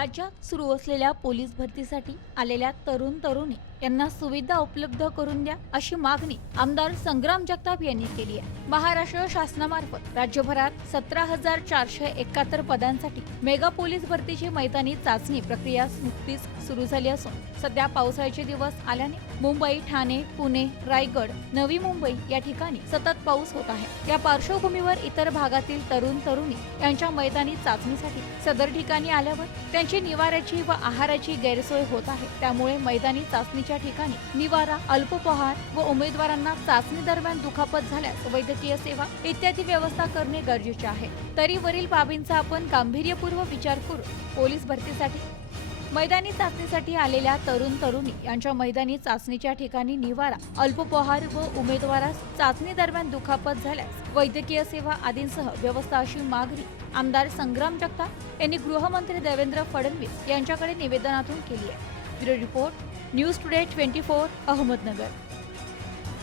राज्यात सुरू असलेल्या पोलीस भरतीसाठी आलेल्या तरुण तरुणी यांना सुविधा उपलब्ध करून द्या अशी मागणी आमदार संग्राम जगताप यांनी केली आहे. महाराष्ट्र शासनामार्फत राज्यभरात सतरा हजार चारशे एकाहत्तर पदांसाठी मेगा पोलीस भरतीची मैदानी चाचणी प्रक्रिया नुकतीच सुरू झाली असून सध्या पावसाळ्याचे दिवस आल्याने मुंबई ठाणे पुणे रायगड नवी मुंबई या ठिकाणी सतत पाऊस होत आहे. या पार्श्वभूमीवर इतर भागातील तरुण तरुणी यांच्या मैदानी चाचणीसाठी सदर ठिकाणी आल्यावर त्यांची निवाऱ्याची व आहाराची गैरसोय होत आहे. त्यामुळे मैदानी चाचणीच्या ठिकाणी निवारा अल्पोपहार व उमेदवारांना चाचणी दरम्यान दुखापत झाल्यास वैद्यकीय सेवा इत्यादी व्यवस्था करणे गरजेचे आहे. तरी वरील बाबींचा आपण गांभीर्यपूर्वक विचार करून पोलीस भरतीसाठी मैदानी चाचणीसाठी आलेल्या तरुण तरुणी यांच्या मैदानी चाचणीच्या ठिकाणी निवारा अल्पोपहार व उमेदवारास चाचणी दरम्यान दुखापत झाल्यास वैद्यकीय सेवा आदींसह व्यवस्था अशी मागणी आमदार संग्राम जगताप यांनी गृहमंत्री देवेंद्र फडणवीस यांच्याकडे निवेदनातून केली आहे. Bureau report news today twenty four Ahmednagar.